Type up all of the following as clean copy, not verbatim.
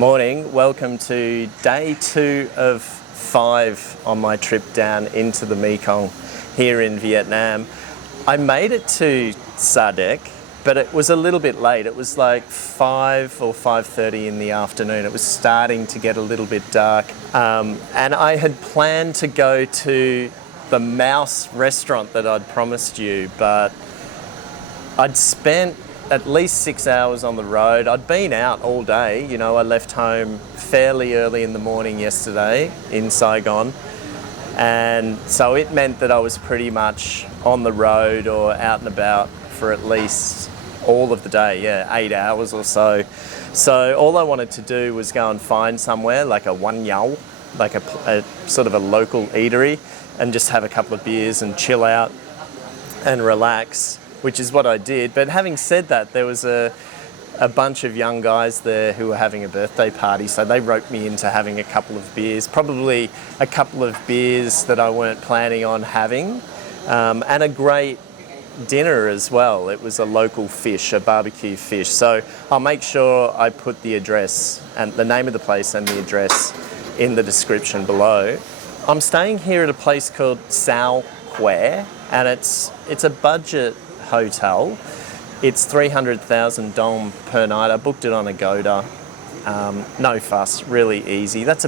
Morning, welcome to day 2 of 5 on my trip down into the Mekong here in Vietnam. I made it to Sa Đéc, but it was a little bit late. It was like 5 or 5:30 in the afternoon. It was starting to get a little bit dark. And I had planned to go to the mouse restaurant that I'd promised you, but I'd spent at least 6 hours on the road. I'd been out all day. You know, I left home fairly early in the morning yesterday in Saigon. And so it meant that I was pretty much on the road or out and about for at least all of the day, 8 hours or so. So all I wanted to do was go and find somewhere like a one yao, like a sort of a local eatery, and just have a couple of beers and chill out and relax, which is what I did. But having said that, there was a bunch of young guys there who were having a birthday party, so they roped me into having a couple of beers, probably a couple of beers that I weren't planning on having, and a great dinner as well. It was a local fish, a barbecue fish. So I'll make sure I put the address and the name of the place and the address in the description below. I'm staying here at a place called Sao Khue, and it's a budget hotel. It's 300,000 dong per night. I booked it on Agoda. No fuss, really easy. It's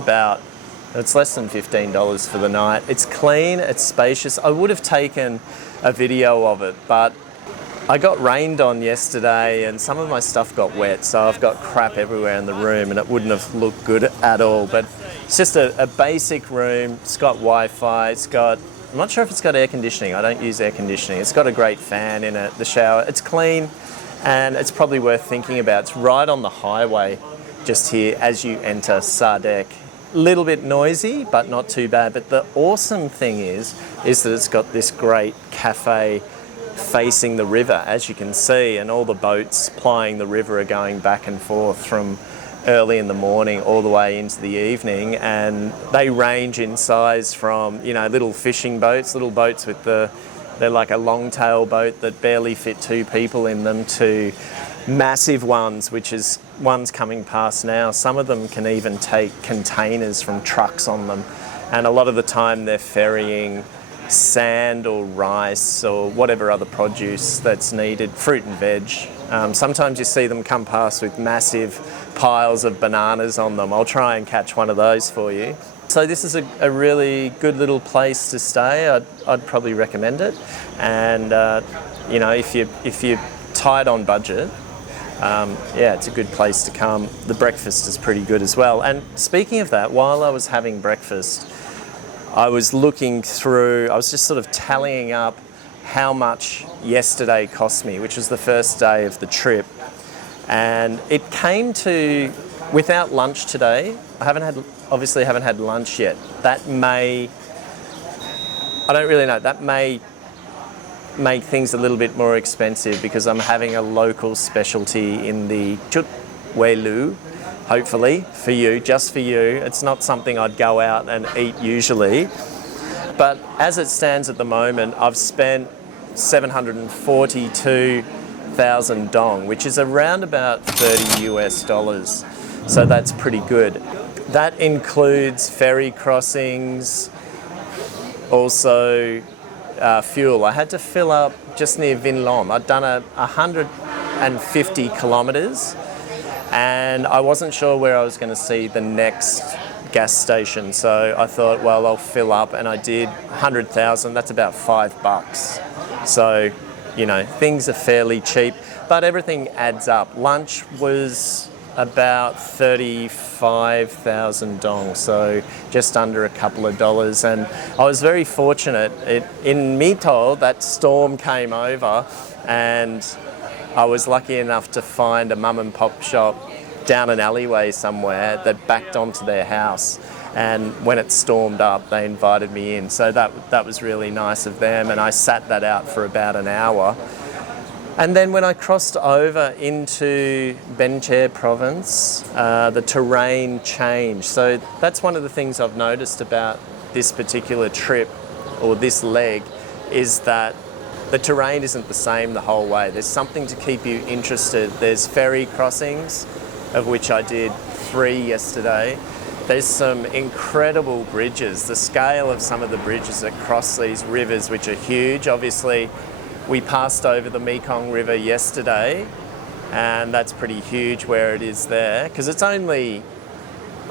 less than $15 for the night. It's clean, it's spacious. I would have taken a video of it, but I got rained on yesterday and some of my stuff got wet, so I've got crap everywhere in the room and it wouldn't have looked good at all. But it's just a basic room. It's got Wi-Fi, I'm not sure if it's got air conditioning. I don't use air conditioning. It's got a great fan in it, the shower. It's clean, and it's probably worth thinking about. It's right on the highway just here as you enter Sa Đéc. A little bit noisy, but not too bad. But the awesome thing is that it's got this great cafe facing the river, as you can see, and all the boats plying the river are going back and forth from early in the morning all the way into the evening, and they range in size from, you know, little fishing boats, little boats with they're like a long tail boat that barely fit 2 people in them, to massive ones, which is ones coming past now. Some of them can even take containers from trucks on them, and a lot of the time they're ferrying sand or rice or whatever other produce that's needed, fruit and veg. Sometimes you see them come past with massive piles of bananas on them. I'll try and catch one of those for you. So this is a really good little place to stay. I'd probably recommend it. And you know, if you're tight on budget, it's a good place to come. The breakfast is pretty good as well. And speaking of that, while I was having breakfast, I was looking through, I was just sort of tallying up how much yesterday cost me, which was the first day of the trip. And it came to, without lunch today, obviously haven't had lunch yet. I don't really know, that may make things a little bit more expensive because I'm having a local specialty in the Chut Wei Lu, hopefully for you, just for you. It's not something I'd go out and eat usually. But as it stands at the moment, I've spent 742,000 dong, which is around about $30 US. So that's pretty good. That includes ferry crossings, also fuel. I had to fill up just near Vĩnh Long. I'd done 150 kilometres and I wasn't sure where I was going to see the next gas station. So I thought, well, I'll fill up, and I did 100,000. That's about $5. So, you know, things are fairly cheap, but everything adds up. Lunch was about 35,000 dong, so just under a couple of dollars. And I was very fortunate. In Mito, that storm came over, and I was lucky enough to find a mum and pop shop down an alleyway somewhere that backed onto their house. And when it stormed up, they invited me in. So that was really nice of them, and I sat that out for about an hour. And then when I crossed over into Ben Tre province, the terrain changed. So that's one of the things I've noticed about this particular trip, or this leg, is that the terrain isn't the same the whole way. There's something to keep you interested. There's ferry crossings, of which I did 3 yesterday. There's some incredible bridges. The scale of some of the bridges that cross these rivers, which are huge. Obviously, we passed over the Mekong River yesterday, and that's pretty huge where it is there, because it's only,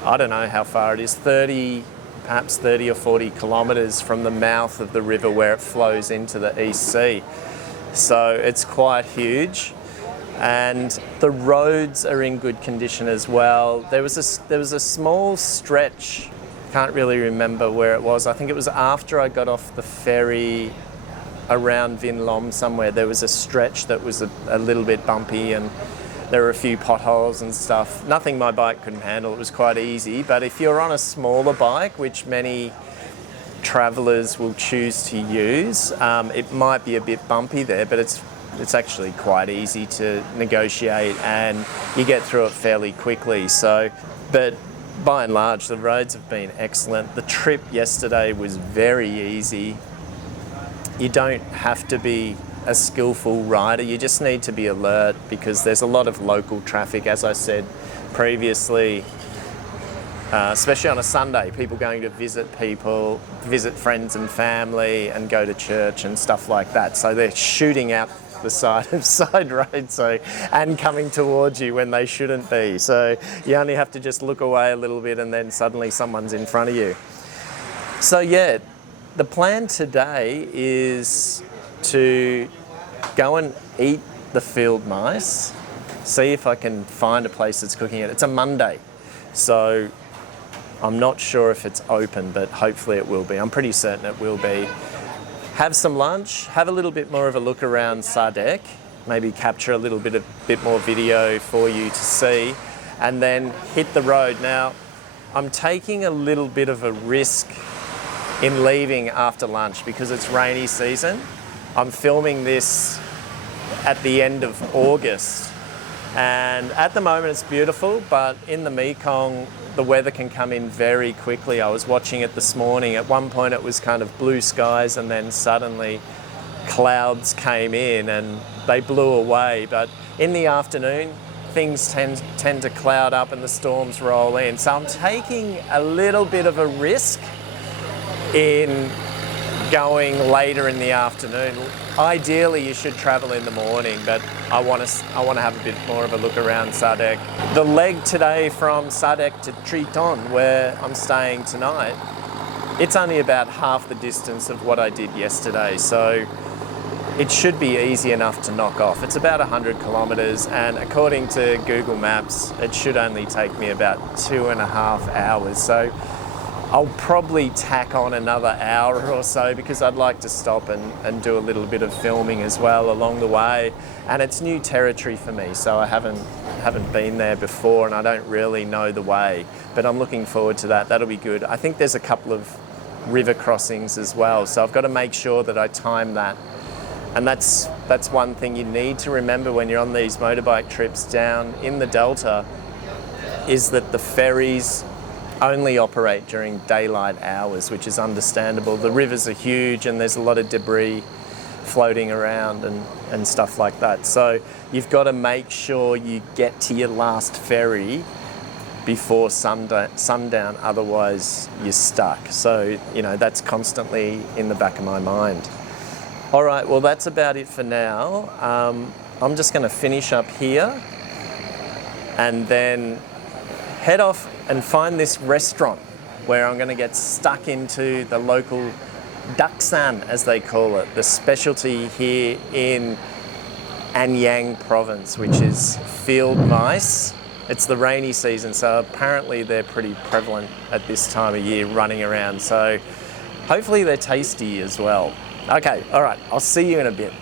I don't know how far it is, perhaps 30 or 40 kilometres from the mouth of the river where it flows into the East Sea. So it's quite huge. And the roads are in good condition as well. There was a small stretch, can't really remember where it was. I think it was after I got off the ferry around Vĩnh Long somewhere. There was a stretch that was a little bit bumpy, and there were a few potholes and stuff. Nothing my bike couldn't handle. It was quite easy. But if you're on a smaller bike, which many travellers will choose to use, it might be a bit bumpy there, but it's actually quite easy to negotiate, and you get through it fairly quickly. So, but by and large, the roads have been excellent. The trip yesterday was very easy. You don't have to be a skillful rider, you just need to be alert, because there's a lot of local traffic, as I said previously, especially on a Sunday, people going to visit friends and family, and go to church and stuff like that. So they're shooting out the side of side roads, and coming towards you when they shouldn't be. So you only have to just look away a little bit, and then suddenly someone's in front of you. So yeah, the plan today is to go and eat the field mice, see if I can find a place that's cooking it. It's a Monday, so I'm not sure if it's open, but hopefully it will be. I'm pretty certain it will be. Have some lunch, have a little bit more of a look around SADEC, maybe capture a little bit more video for you to see, and then hit the road. Now, I'm taking a little bit of a risk in leaving after lunch because it's rainy season. I'm filming this at the end of August, and at the moment it's beautiful, but in the Mekong, the weather can come in very quickly. I was watching it this morning. At one point it was kind of blue skies, and then suddenly clouds came in and they blew away. But in the afternoon, things tend to cloud up and the storms roll in. So I'm taking a little bit of a risk in going later in the afternoon. Ideally, you should travel in the morning, but I want to have a bit more of a look around SADEC. The leg today from SADEC to Triton, where I'm staying tonight, it's only about half the distance of what I did yesterday, so it should be easy enough to knock off. It's about 100 kilometres, and according to Google Maps, it should only take me about 2.5 hours. So I'll probably tack on another hour or so, because I'd like to stop and do a little bit of filming as well along the way. And it's new territory for me, so I haven't been there before, and I don't really know the way. But I'm looking forward to that. That'll be good. I think there's a couple of river crossings as well, so I've got to make sure that I time that. And that's one thing you need to remember when you're on these motorbike trips down in the Delta, is that the ferries only operate during daylight hours, which is understandable. The rivers are huge and there's a lot of debris floating around and stuff like that. So you've got to make sure you get to your last ferry before sundown, otherwise you're stuck. So, you know, that's constantly in the back of my mind. All right, well, that's about it for now. I'm just going to finish up here and then head off and find this restaurant where I'm going to get stuck into the local daksan, as they call it, the specialty here in Anyang province, which is field mice. It's the rainy season, so apparently they're pretty prevalent at this time of year, running around. So hopefully they're tasty as well. Okay, all right, I'll see you in a bit.